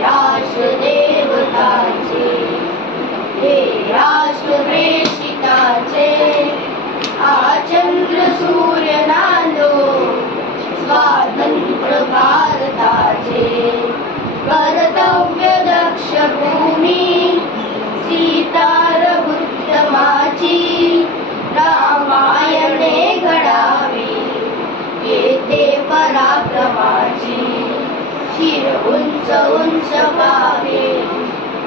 राष्ट्र देवताचे, हे राष्ट्र प्रेषिताचे, चंद्र सूर्य नांदो स्वातंत्र्य भारताचे. कर्तव्य दक्ष भूमी सीतार उत्तमाची, रामायणे घडावी येथे पराक्रमाची. शिर उंच उंच व्हावे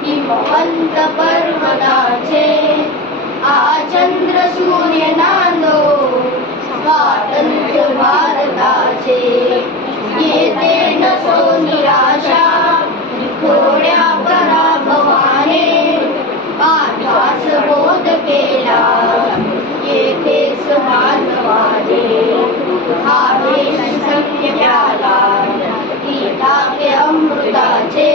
हिमवंत पर्वताचे, चंद्र सूर्य नांदो स्वातंत्र्य भारताचे. येथे नसो निराशा थोड्या पराभवाने, पाठास बोध केला येथेच मानवाने. आहे संख्य प्याला ती टाके अमृताचे,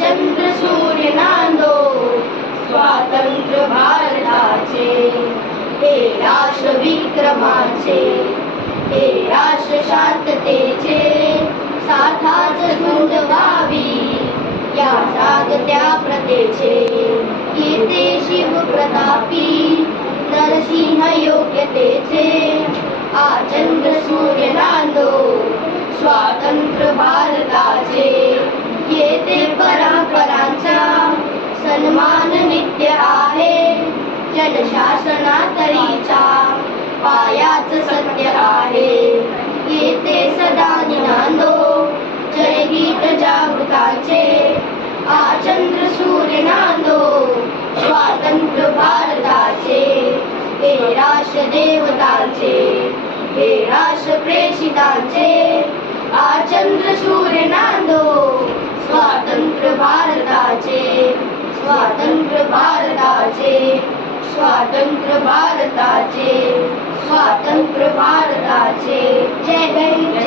चंद्र सूर्य नांदो स्वातंत्र्य भारताचे. हे राष्ट्र विक्रमाचे, हे राष्ट्र शांततेचे, साठाच झुंज व्हावी या जागत्या प्रतेचे. येथे शिव प्रतापी नरसिंह योग्यतेचे, चंद्र सूर्य नांदो स्वातंत्र्य भारताचे. येथे परंपरांचा सन्मान नित्य आहे, जनशासनातरीचा पायाच सत्य आहे. येथे सदा नांदो जयगीत जागृताचे, चंद्र सूर्य नांदो स्वातंत्र्य भारताचे. हे राष्ट्र देवताचे, हे राष्ट्र प्रेषिताचे, चंद्र सूर्य नांदो स्वातंत्र्य भारताचे. स्वातंत्र्य भारताचे, स्वातंत्र्य भारताचे, स्वातंत्र्य भारताचे. जय हिंद.